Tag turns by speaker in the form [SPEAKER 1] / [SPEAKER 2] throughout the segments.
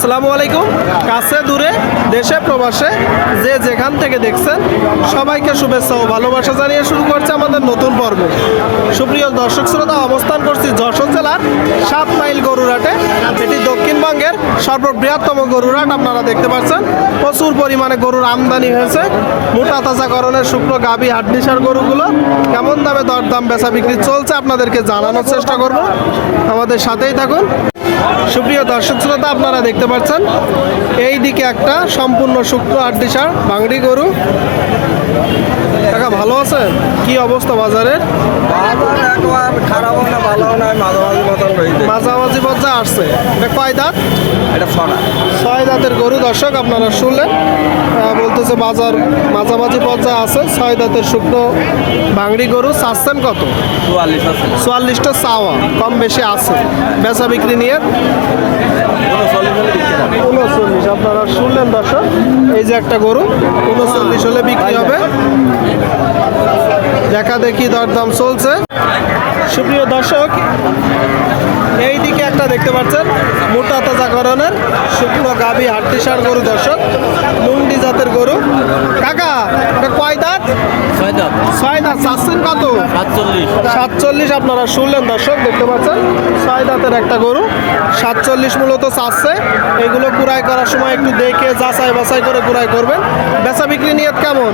[SPEAKER 1] আসসালামু আলাইকুম। কাছে, দূরে, দেশে, প্রবাসে, যে যেখান থেকে দেখছেন, সবাইকে শুভেচ্ছা ও ভালোবাসা জানিয়ে শুরু করছে আমাদের নতুন পর্ব। সুপ্রিয় দর্শক শ্রোতা, অবস্থান করছি যশোর জেলার সাত মাইল গরুরাটে এটি দক্ষিণবঙ্গের সর্ববৃহত্তম গরুরাট আপনারা দেখতে পাচ্ছেন। প্রচুর পরিমাণে গরুর আমদানি হয়েছে। মোটা তাজাকরণের শুক্র গাভী হাড্ডিসার গরুগুলো কেমন দামে দরদাম বেচা বিক্রি চলছে আপনাদেরকে জানানোর চেষ্টা করব। আমাদের সাথেই থাকুন। সুপ্রিয় দর্শক শ্রোতা আপনারা দেখতে পাচ্ছেন এই দিকে একটা সম্পূর্ণ শুক্র আড্ডিসার বাংড়ি গরু। কাকা ভালো আছেন? কি অবস্থা বাজারের?
[SPEAKER 2] বাজার একবার খারাপও না ভালোও না মাঝামাঝি মতন রয়েছে।
[SPEAKER 1] মাঝামাঝি পর্যায়ে আসছে। এটা কয় দাঁত?
[SPEAKER 2] এটা
[SPEAKER 1] ছয় দাঁতের গরু দর্শক আপনারা শুনলেন। বলতেছে বাজার মাঝামাঝি পর্যায়ে আছে ছয় দাঁতের শুকনো ভাঙড়ি গরু চাচ্ছেন কত? চুয়াল্লিশটা চাওয়া কম বেশি আছে। বেচা বিক্রি নিয়ে?
[SPEAKER 2] উনচল্লিশ,
[SPEAKER 1] আপনারা শুনলেন দর্শক? এই যে একটা গরু, উনচল্লিশ হলে বিক্রি হবে। দেখা দেখি দরদাম চলছে। সুপ্রিয় দর্শক এই দিকে একটা দেখতে পাচ্ছেন, মোটা তাজাকরণের শুকনো গাভী হাড্ডিসার গরু দর্শক। মুন্ডি জাতের গরু। কাকা, এটা কয় দাঁত?
[SPEAKER 2] ছয়
[SPEAKER 1] দাঁত চাচ্ছেন কত?
[SPEAKER 2] সাতচল্লিশ।
[SPEAKER 1] সাতচল্লিশ আপনারা শুনলেন দর্শক দেখতে পাচ্ছেন? ছয় দাঁতের একটা গরু সাতচল্লিশ মূলত চাচ্ছে। এগুলো কুড়াই করার সময় একটু দেখে যাচাই বাছাই করে কুড়াই করবেন। বেচা বিক্রি নিয়ত কেমন?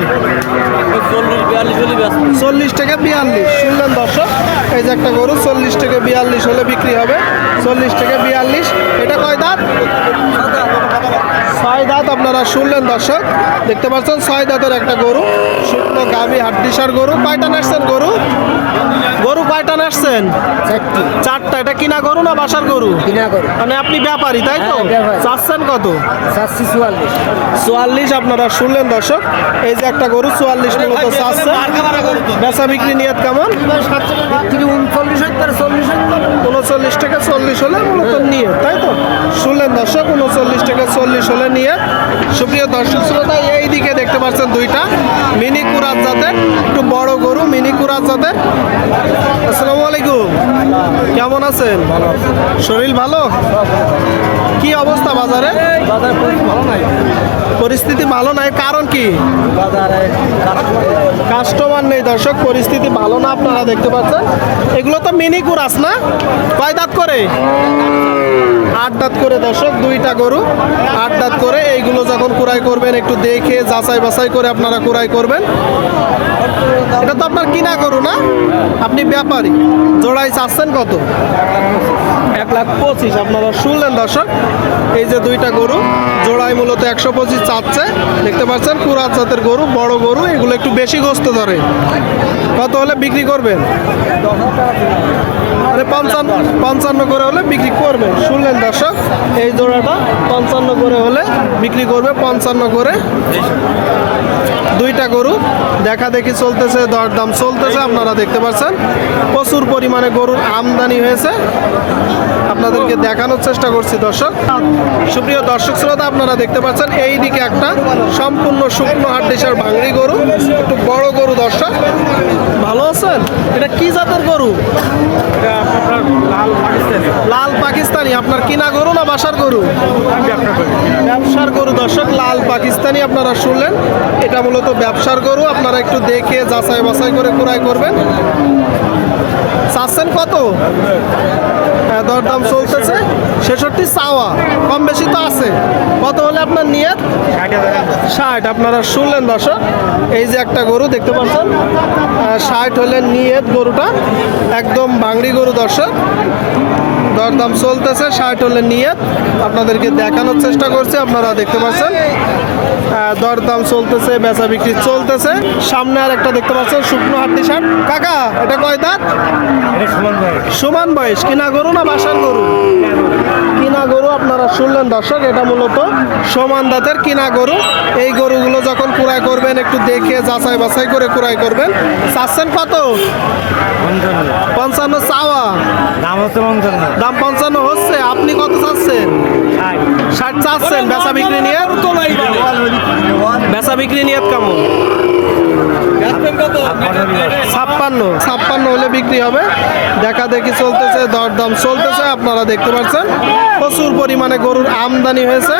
[SPEAKER 2] চল্লিশ
[SPEAKER 1] থেকে বিয়াল্লিশ। শুনলেন দর্শক? এই যে একটা গরু চল্লিশ থেকে বিয়াল্লিশ হলে বিক্রি হবে। চল্লিশ থেকে বিয়াল্লিশ। এটা কয় দাঁত? ছয় দাঁত আপনারা শুনলেন দর্শক। দেখতে পাচ্ছেন ছয় দাঁতের একটা গরু। শুকনো গাভী হাড্ডিসার গরু। কয়টা নাচছেন গরু? গরু কয়টা নাচছেন? চারটা। এটা কিনা গরু না বাসার গরু?
[SPEAKER 3] কিনা করো
[SPEAKER 1] মানে আপনি ব্যাপারী তাই তো?
[SPEAKER 3] হ্যাঁ,
[SPEAKER 1] চাচ্ছেন কত?
[SPEAKER 3] চুয়াল্লিশ।
[SPEAKER 1] চুয়াল্লিশ আপনারা শুনলেন দর্শক। এই যে একটা গরু চুয়াল্লিশ মূলত চাচ্ছে। বেচা বিক্রি নিয়ত কেমন?
[SPEAKER 3] উনচল্লিশ চল্লিশ
[SPEAKER 1] চল্লিশ হলে মূলত নিয়ে তাই তো? শুনলেন দর্শক উনচল্লিশ টাকা চল্লিশ হলে নিয়ে। সুপ্রিয় দর্শক শ্রোতা এই দিকে দেখতে পাচ্ছেন দুইটা। মিনি কুরাত জাতের একটু বড় গরু মিনি কুরাত জাতের। আসসালামু আলাইকুম। কেমন আছেন? ভালো শরীর ভালো? কি অবস্থা বাজারে?
[SPEAKER 3] বাজার ভালো নাই।
[SPEAKER 1] পরিস্থিতি ভালো নাই, কারণ কি? কাস্টমার নেই দর্শক, পরিস্থিতি ভালো না, আপনারা দেখতে পাচ্ছেন। এগুলো তো মিনি কুরাস না? কয় দাঁত করে? আট দাঁত করে দর্শক, দুইটা গরু। আট দাঁত করে, এইগুলো যখন কুড়াই করবেন, একটু দেখে যাচাই বাছাই করে আপনারা কুড়াই করবেন। এটা তো আপনার কিনা গরু না? আপনি ব্যাপারী। জোড়াই চাচ্ছেন কত? এক লাখ পঁচিশ, আপনারা শুনলেন দর্শক? এই যে দুইটা গরু জোড়াই মূলত একশো পঁচিশ চাচ্ছে। দেখতে পাচ্ছেন কুরাত জাতের গরু, বড় গরু, এগুলো একটু বেশি গোস্ত ধরে। কত হলে বিক্রি করবেন? পঞ্চান্ন পঞ্চান্ন করে হলে বিক্রি করবে শুনলেন দর্শক? এই জোড়াটা পঞ্চান্ন করে হলে বিক্রি করবে, পঞ্চান্ন করে। দুইটা গরু, দেখা দেখি চলতেছে দরদাম চলতেছে আপনারা দেখতে পাচ্ছেন। প্রচুর পরিমাণে গরুর আমদানি হয়েছে। আপনাদেরকে দেখানোর চেষ্টা করছি দর্শক। সুপ্রিয় দর্শক শ্রোতা আপনারা দেখতে পাচ্ছেন এই দিকে একটা সম্পূর্ণ শুকনো হাড্ডিসার ভাঙড়ি গরু একটু বড় গরু দর্শক। ভালো আছেন? এটা কি জাতের গরু? লাল পাকিস্তানি। আপনার কিনা গরু না বাসার গরু? গরু। দর্শক লাল পাকিস্তানি আপনারা শুনলেন। এটা মূলত ব্যবসার গরু আপনারা একটু দেখে যাচাই বাছাই করে ক্রয় করবেন। চাচ্ছেন কত? হ্যাঁ, দরদাম চলতেছে। ছেষট্টি চাওয়া কম বেশি তো আছে। কত হলে আপনার নিয়ত? ষাট আপনারা শুনলেন দর্শক। এই যে একটা গরু দেখতে পাচ্ছেন। ষাট হলে নিয়ত গরুটা একদম বাংড়ি গরু দর্শক। দরদাম চলতেছে ষাট হলে নিয়ে আপনাদেরকে দেখানোর চেষ্টা করছে আপনারা দেখতে পাচ্ছেন। দরদাম চলতেছে বেচা বিক্রি চলতেছে। সামনে আর একটা দেখতে পাচ্ছেন শুকনো হাতি শার্ট কাকা এটা কয় দাঁত? সমান বয়স কিনা গরু না বাসার গরু? কিনা গরু আপনারা শুনলেন দর্শক এটা মূলত সমান দাঁতের কিনা গরু। এই গরুগুলো যখন কুড়াই করবেন একটু দেখে যাচাই বাছাই করে কুড়াই করবেন। চাচ্ছেন কত? পঞ্চান্ন। চাওয়া।
[SPEAKER 3] দাম হচ্ছে পঞ্চান্ন
[SPEAKER 1] ষাট চাচ্ছেন বেচা বিক্রি নিয়ে? বেচা বিক্রি নিয়ে কেমন? ছাপ্পান্ন। ছাপ্পান্ন হলে বিক্রি হবে। দেখা দেখি চলতেছে দরদাম চলতেছে আপনারা দেখতে পাচ্ছেন। প্রচুর পরিমাণে গরুর আমদানি হয়েছে।